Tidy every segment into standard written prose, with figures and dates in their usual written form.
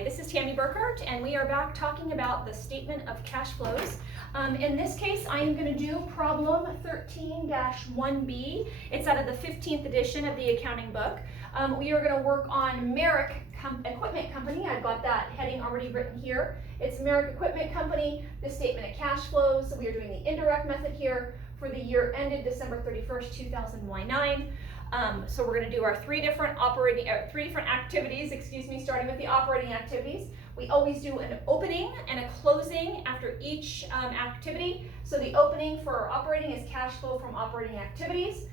Hi, this is Tammy Burkhart, and we are back talking about the statement of cash flows. In this case, I am going to do problem 13-1B. It's out of the 15th edition of the accounting book. We are going to work on Merrick Equipment Company. I've got that heading already written here. It's Merrick Equipment Company, the statement of cash flows. We are doing the indirect method here for the year ended December 31st, 2009. So we're going to do our three different activities, starting with the operating activities. We always do an opening and a closing after each activity. So the opening for our operating is cash flow from operating activities.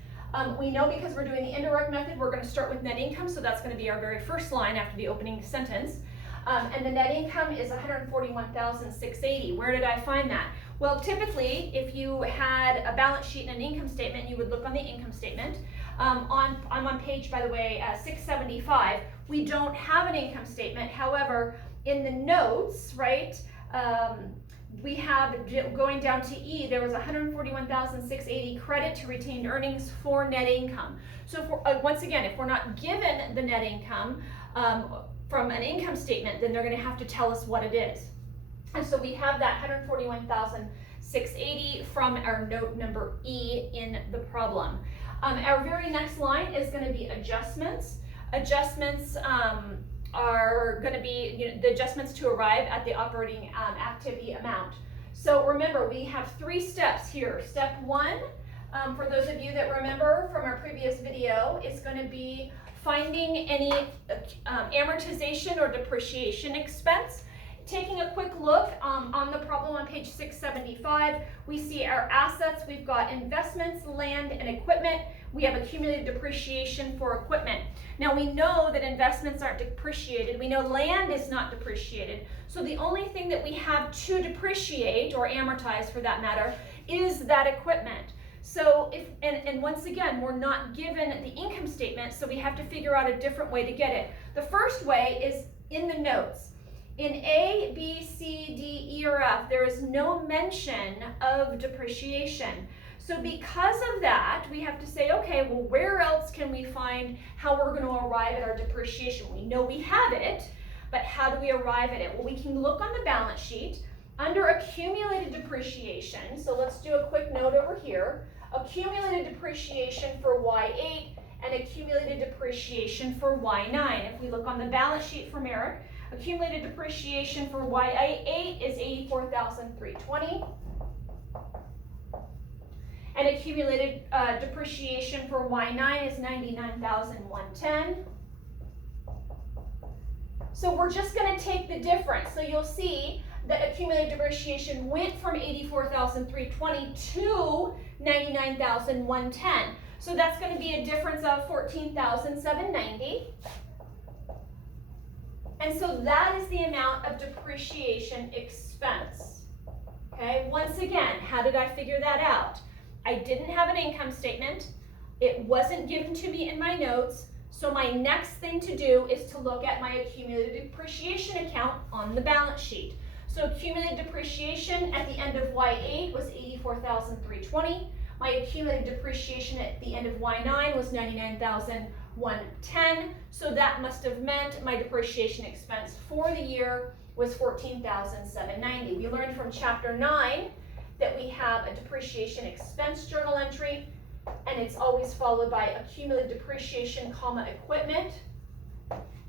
We know because we're doing the indirect method, we're going to start with net income, so that's going to be our very first line after the opening sentence. And the net income is $141,680. Where did I find that? Well, typically, if you had a balance sheet and an income statement, you would look on the income statement. I'm on page, by the way, 675. We don't have an income statement. However, in the notes, right, we have, going down to E, there was $141,680 credit to retained earnings for net income. So once again, if we're not given the net income from an income statement, then they're going to have to tell us what it is. And so we have that $141,680 from our note number E in the problem. Our very next line is going to be adjustments. Adjustments are going to be the adjustments to arrive at the operating activity amount. So remember, we have three steps here. Step one, for those of you that remember from our previous video, is going to be finding any amortization or depreciation expense. Taking a quick look on the problem on page 675, we see our assets. We've got investments, land, and equipment. We have accumulated depreciation for equipment. Now we know that investments aren't depreciated. We know land is not depreciated. So the only thing that we have to depreciate, or amortize for that matter, is that equipment. So and once again, we're not given the income statement, so we have to figure out a different way to get it. The first way is in the notes. In A, B, C, D, E, or F, there is no mention of depreciation. So because of that, we have to say, okay, well, where else can we find how we're going to arrive at our depreciation? We know we have it, but how do we arrive at it? Well, we can look on the balance sheet under accumulated depreciation. So let's do a quick note over here. Accumulated depreciation for Y8 and accumulated depreciation for Y9. If we look on the balance sheet for Merrick, accumulated depreciation for Y8 is $84,320. And accumulated depreciation for Y9 is $99,110. So we're just going to take the difference. So you'll see that accumulated depreciation went from $84,320 to $99,110. So that's going to be a difference of $14,790. And so that is the amount of depreciation expense. Okay, once again, how did I figure that out? I didn't have an income statement. It wasn't given to me in my notes. So my next thing to do is to look at my accumulated depreciation account on the balance sheet. So accumulated depreciation at the end of Y8 was $84,320. My accumulated depreciation at the end of Y9 was $99,110. So that must have meant my depreciation expense for the year was $14,790. We learned from chapter 9 that we have a depreciation expense journal entry, and it's always followed by accumulated depreciation, equipment.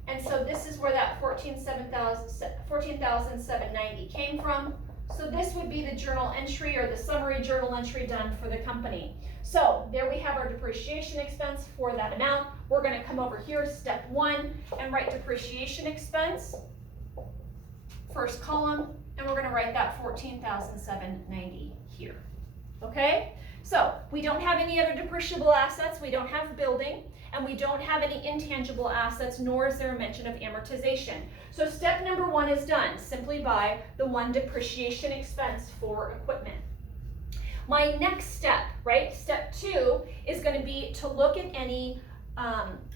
And so this is where that $14,790 came from. So this would be the journal entry, or the summary journal entry done for the company. So there we have our depreciation expense for that amount. We're going to come over here, step one, and write depreciation expense, first column, and we're going to write that $14,790 here. Okay? So we don't have any other depreciable assets, we don't have building, and we don't have any intangible assets, nor is there a mention of amortization. So step number one is done simply by the one depreciation expense for equipment. My next step, right, step two, is going to be to look at any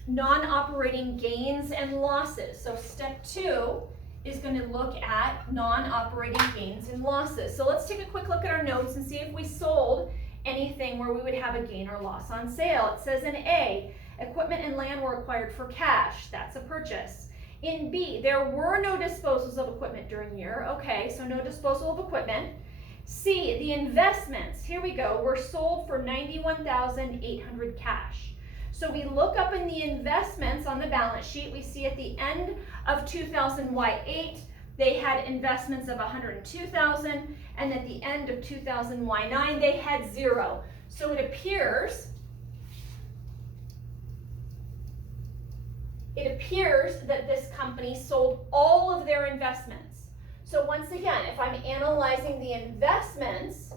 non-operating gains and losses. So step two is going to look at non-operating gains and losses. So let's take a quick look at our notes and see if we sold anything where we would have a gain or loss on sale. It says in A, equipment and land were acquired for cash. That's a purchase. In B, there were no disposals of equipment during the year. Okay, so no disposal of equipment. C, the investments, here we go, were sold for $91,800 cash. So we look up in the investments on the balance sheet, we see at the end of 2000 Y8, they had investments of $102,000, and at the end of 2000 Y9, they had 0. So it appears that this company sold all of their investments. So once again, if I'm analyzing the investments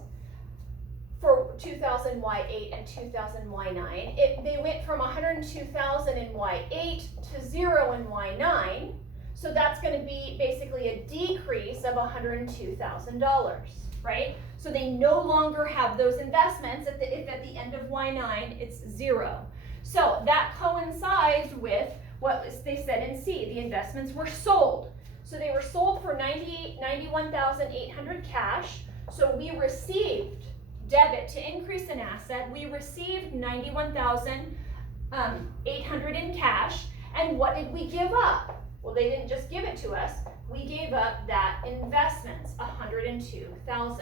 for 2000 Y8 and 2000 Y9, they went from 102,000 in Y8 to 0 in Y9. So that's going to be basically a decrease of $102,000, right? So they no longer have those investments. If at the end of Y9 it's 0. So that coincides with what they said in C. The investments were sold. So they were sold for $91,800 cash. So we received debit to increase an asset. We received $91,800 in cash. And what did we give up? Well, they didn't just give it to us. We gave up that investments, $102,000.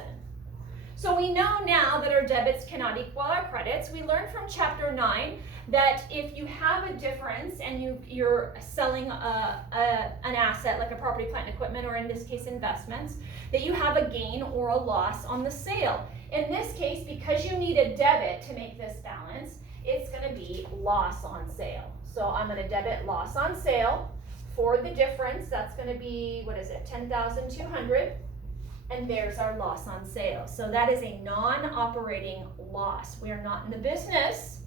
So we know now that our debits cannot equal our credits. We learned from chapter 9 that if you have a difference and you're selling an asset like a property, plant, and equipment, or in this case investments, that you have a gain or a loss on the sale. In this case, because you need a debit to make this balance, it's going to be loss on sale. So I'm going to debit loss on sale for the difference. That's going to be, what is it, $10,200. And there's our loss on sale. So that is a non-operating loss. We are not in the business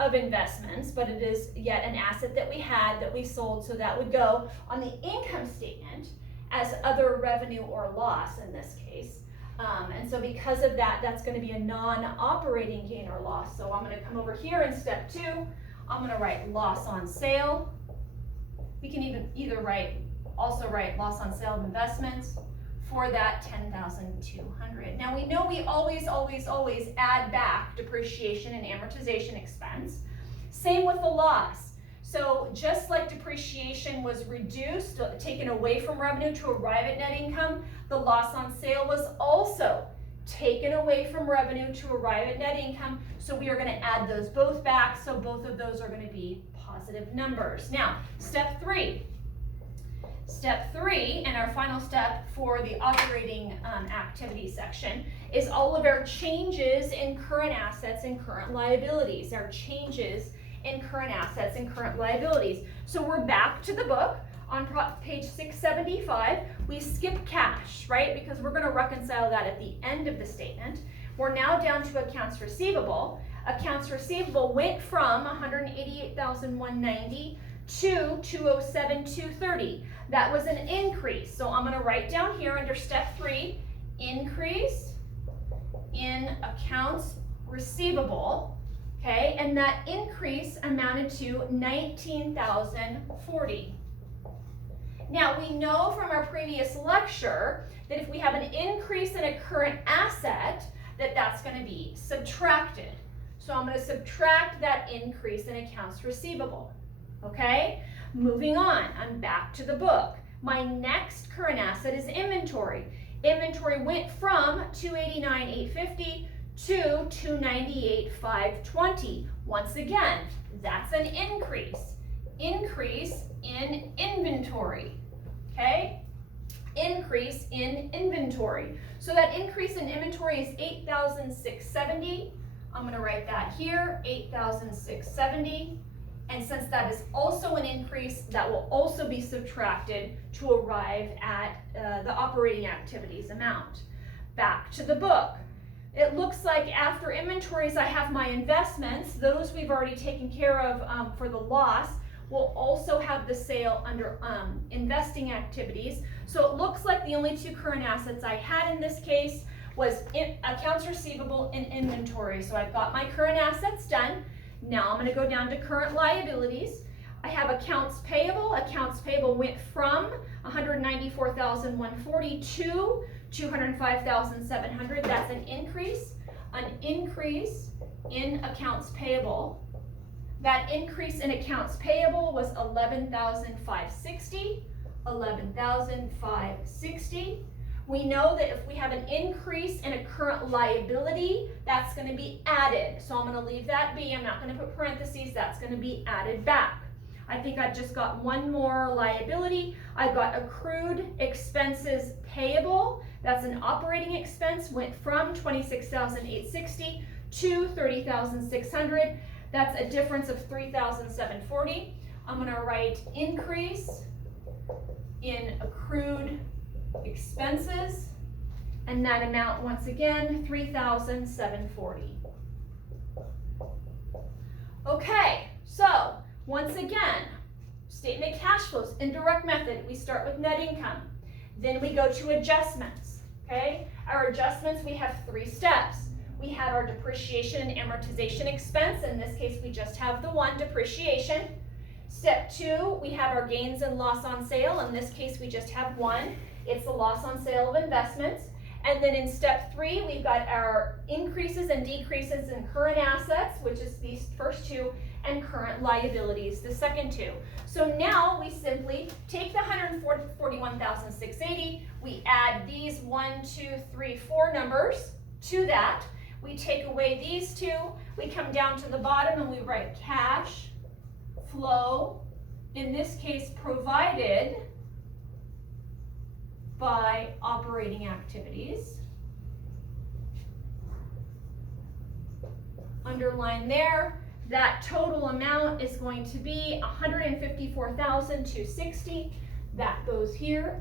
of investments, but it is yet an asset that we had that we sold. So that would go on the income statement as other revenue or loss in this case. And so because of that, that's going to be a non-operating gain or loss. So I'm going to come over here in step 2. I'm going to write loss on sale. We can also write loss on sale of investments for that $10,200. Now we know we always add back depreciation and amortization expense. Same with the loss. So just like depreciation was reduced, taken away from revenue to arrive at net income, the loss on sale was also taken away from revenue to arrive at net income. So we are going to add those both back. So both of those are going to be positive numbers. Now, step 3. Step 3, and our final step for the operating activity section, is all of our changes in current assets and current liabilities. Our changes in current assets and current liabilities. So we're back to the book on page 675. We skip cash, right? Because we're going to reconcile that at the end of the statement. We're now down to accounts receivable. Accounts receivable went from $188,190 to $207,230. That was an increase. So I'm going to write down here under step 3, increase in accounts receivable. Okay, and that increase amounted to $19,040. Now we know from our previous lecture that if we have an increase in a current asset, that's going to be subtracted. So I'm going to subtract that increase in accounts receivable. Okay, moving on, I'm back to the book. My next current asset is inventory. Inventory went from $289,850 to $298,520. Once again, that's an increase. Increase in inventory. Okay, increase in inventory. So that increase in inventory is $8,670. I'm going to write that here, $8,670. And since that is also an increase, that will also be subtracted to arrive at the operating activities amount. Back to the book. It looks like after inventories, I have my investments. Those we've already taken care of for the loss. We'll also have the sale under investing activities. So it looks like the only 2 current assets I had in this case was accounts receivable and inventory. So I've got my current assets done. Now I'm going to go down to current liabilities. I have accounts payable. Accounts payable went from $194,140 to $205,700. That's an increase in accounts payable. That increase in accounts payable was $11,560. 11,560. We know that if we have an increase in a current liability, that's going to be added. So I'm going to leave that be. I'm not going to put parentheses. That's going to be added back. I think I've just got one more liability. I've got accrued expenses payable. That's an operating expense, went from 26,860 to 30,600. That's a difference of 3,740. I'm going to write increase in accrued expenses, and that amount once again 3,740. Okay, so once again, statement of cash flows, indirect method, we start with net income. Then we go to adjustments, okay? Our adjustments, we have 3 steps. We have our depreciation and amortization expense. In this case, we just have the one, depreciation. Step 2, we have our gains and loss on sale. In this case, we just have one. It's the loss on sale of investments. And then in step 3, we've got our increases and decreases in current assets, which is these first 2, and current liabilities, the second 2. So now we simply take the 141,680, we add these 1, 2, 3, 4 numbers to that. We take away these 2, we come down to the bottom and we write cash flow, in this case provided by operating activities. Underline there. That total amount is going to be 154,260. That goes here.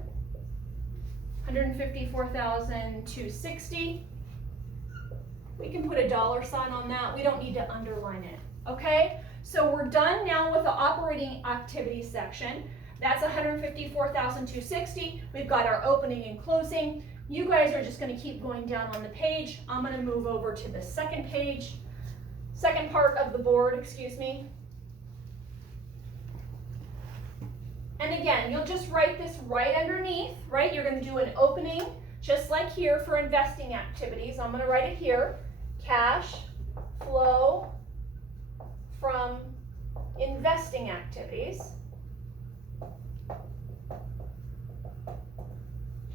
154,260. We can put a dollar sign on that. We don't need to underline it. Okay? So we're done now with the operating activity section. That's 154,260. We've got our opening and closing. You guys are just going to keep going down on the page. I'm going to move over to the second page. Second part of the board, excuse me. And again, you'll just write this right underneath, right? You're going to do an opening, just like here for investing activities. I'm going to write it here. Cash flow from investing activities.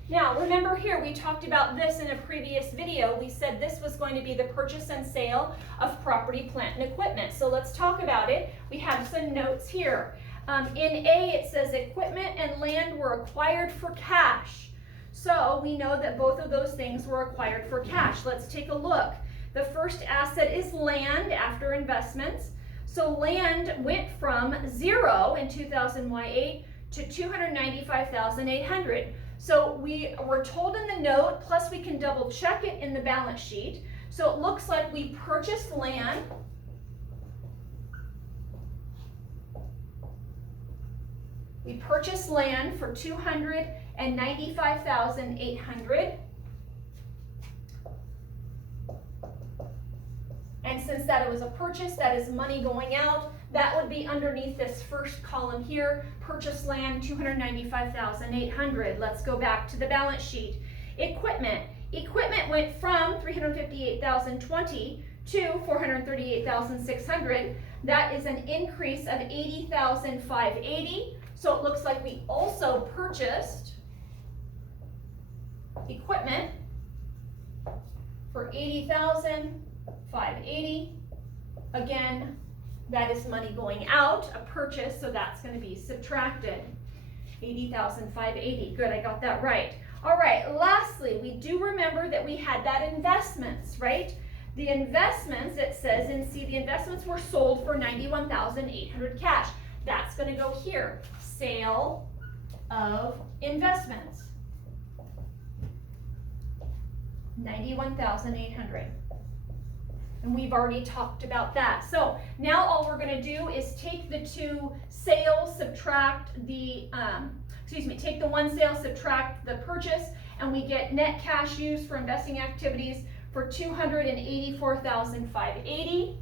Now, remember here, we talked about this in a previous video. We said this was going to be the purchase and sale of property, plant, and equipment. So let's talk about it. We have some notes here. In A, it says equipment and land were acquired for cash. So we know that both of those things were acquired for cash. Let's take a look. The first asset is land after investments. So land went from 0 in 2008 to 295,800. So we were told in the note, plus we can double check it in the balance sheet. So it looks like we purchased land. We purchased land for 295,800. And since that it was a purchase, that is money going out. That would be underneath this first column here, purchase land 295,800. Let's go back to the balance sheet. Equipment. Equipment went from 358,020 to 438,600. That is an increase of 80,580. So it looks like we also purchased equipment for 80,580. Again, that is money going out, a purchase, so that's going to be subtracted. 80,580. Good, I got that right. All right, lastly, we do remember that we had that investments, right? The investments, it says in C, the investments were sold for 91,800 cash. That's going to go here. Sale of investments. 91,800. And we've already talked about that. So now all we're going to do is take the 2 sales, subtract the, take the 1 sale, subtract the purchase, and we get net cash used for investing activities for 284,580.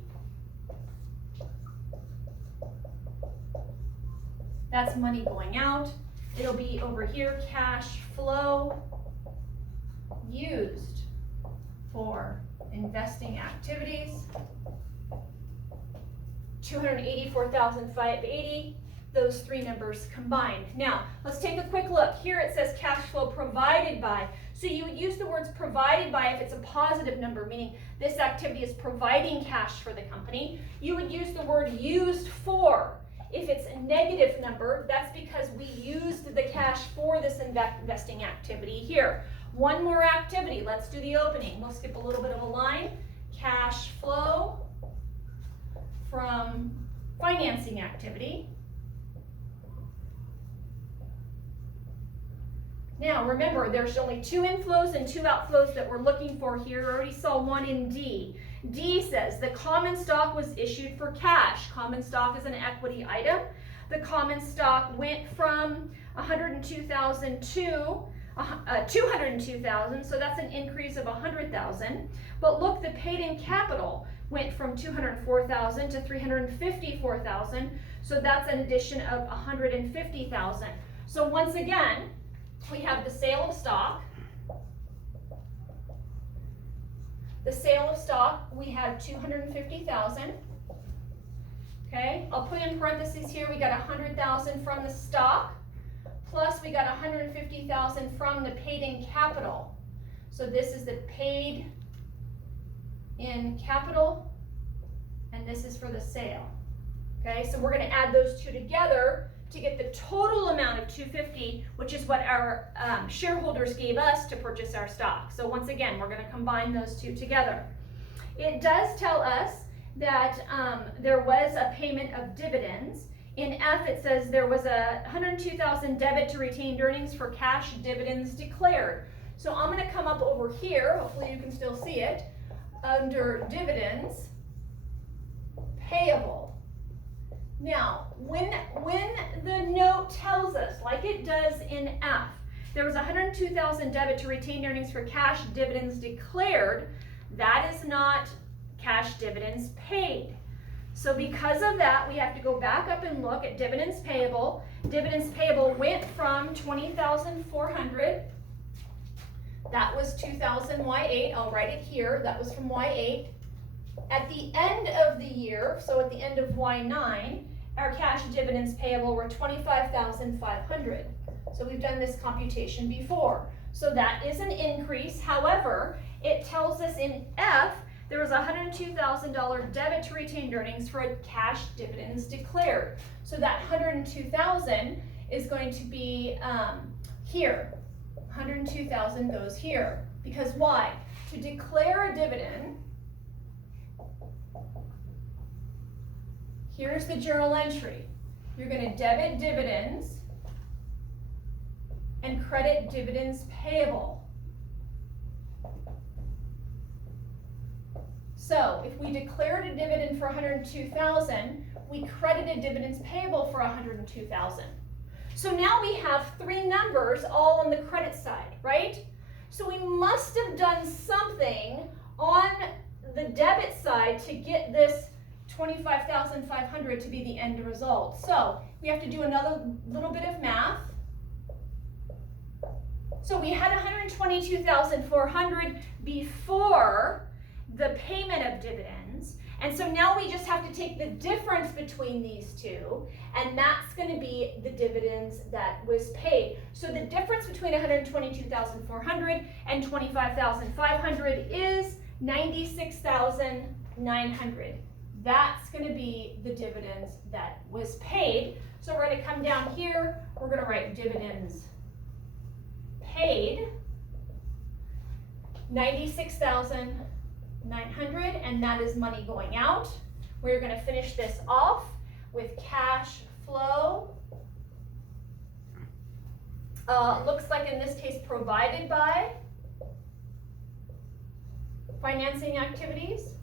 That's money going out. It'll be over here, cash flow used for investing activities, 284,580 those three numbers combined. Now, let's take a quick look. Here it says cash flow provided by. So you would use the words provided by if it's a positive number, meaning this activity is providing cash for the company. You would use the word used for. If it's a negative number, that's because we used the cash for this investing activity here. One more activity. Let's do the opening. We'll skip a little bit of a line. Cash flow from financing activity. Now remember, there's only two inflows and two outflows that we're looking for here. We already saw one in D. D says the common stock was issued for cash. Common stock is an equity item. The common stock went from 102,000 to 202,000, so that's an increase of 100,000. But look, the paid in capital went from 204,000 to 354,000, so that's an addition of 150,000. So once again, we have the sale of stock. The sale of stock, we had 250,000. Okay, I'll put in parentheses here, we got 100,000 from the stock, plus we got 150,000 from the paid in capital. So this is the paid in capital, and this is for the sale. Okay, so we're going to add those two together to get the total amount of 250, which is what our shareholders gave us to purchase our stock. So once again, we're going to combine those two together. It does tell us that there was a payment of dividends. In F, it says there was a 102,000 debit to retained earnings for cash dividends declared. So I'm going to come up over here, hopefully you can still see it, under dividends payable. Now, when the note tells us, like it does in F, there was 102,000 debit to retained earnings for cash dividends declared, that is not cash dividends paid. So because of that, we have to go back up and look at dividends payable. Dividends payable went from 20,400. That was 2000 Y8. I'll write it here. That was from Y8. At the end of the year, so at the end of Y9, our cash dividends payable were 25,500. So we've done this computation before. So that is an increase. However, it tells us in F, there was a $102,000 debit to retained earnings for a cash dividends declared. So that 102,000 is going to be here. 102,000 goes here. Because why? To declare a dividend, here's the journal entry. You're going to debit dividends and credit dividends payable. So if we declared a dividend for 102,000, we credited dividends payable for 102,000. So now we have three numbers all on the credit side, right? So we must have done something on the debit side to get this 25,500 to be the end result. So we have to do another little bit of math. So we had 122,400 before the payment of dividends, and so now we just have to take the difference between these two, and that's going to be the dividends that was paid. So the difference between 122,400 and 25,500 is 96,900. That's going to be the dividends that was paid. So we're going to come down here, we're going to write dividends paid, 96,900, and that is money going out. We're going to finish this off with cash flow. Looks like in this case provided by financing activities.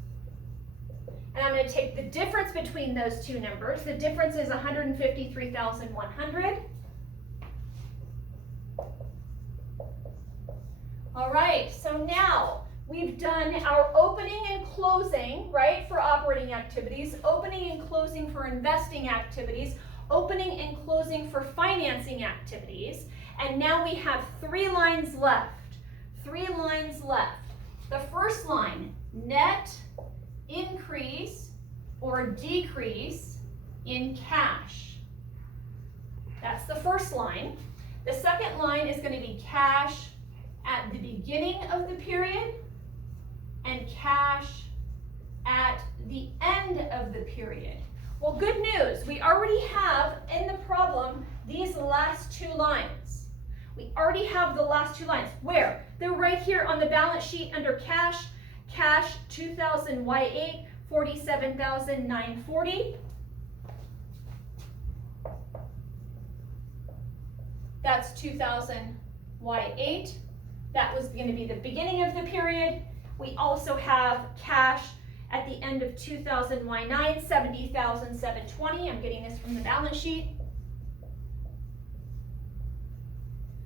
And I'm going to take the difference between those two numbers. The difference is 153,100. All right, so now we've done our opening and closing, right, for operating activities, opening and closing for investing activities, opening and closing for financing activities, and now we have 3 lines left. 3 lines left. The first line, net increase or decrease in cash. That's the first line. The second line is going to be cash at the beginning of the period and cash at the end of the period. Well, good news. We already have in the problem these last two lines. We already have the last two lines. Where? They're right here on the balance sheet under cash. Cash 2,000 Y8, 47,940. That's 2,000 Y8. That was going to be the beginning of the period. We also have cash at the end of 2,000 Y9, 70,720. I'm getting this from the balance sheet.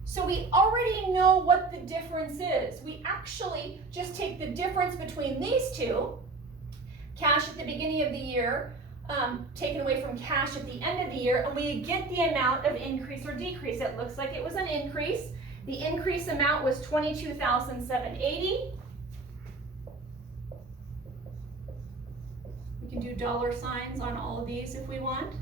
So we already know what the difference is. We actually just take the difference between these two, cash at the beginning of the year, taken away from cash at the end of the year, and we get the amount of increase or decrease. It looks like it was an increase. The increase amount was 22,780. We can do dollar signs on all of these if we want.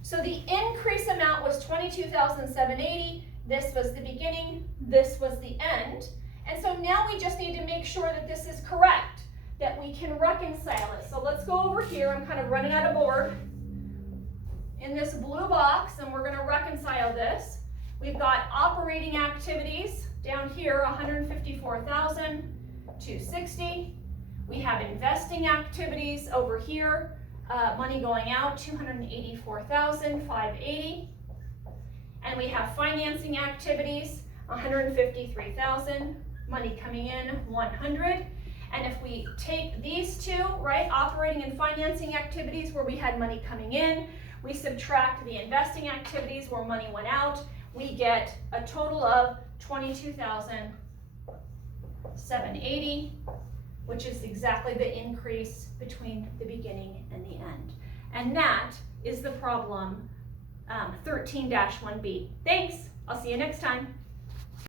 So the increase amount was 22,780. This was the beginning, this was the end. And so now we just need to make sure that this is correct, that we can reconcile it. So let's go over here. I'm kind of running out of board in this blue box, and we're going to reconcile this. We've got operating activities down here, 154,260. We have investing activities over here, money going out, 284,580. And we have financing activities, 153,000, money coming in, 100. And if we take these two, right, operating and financing activities where we had money coming in, we subtract the investing activities where money went out, we get a total of 22,780, which is exactly the increase between the beginning and the end. And that is the problem 13-1B. Thanks. I'll see you next time.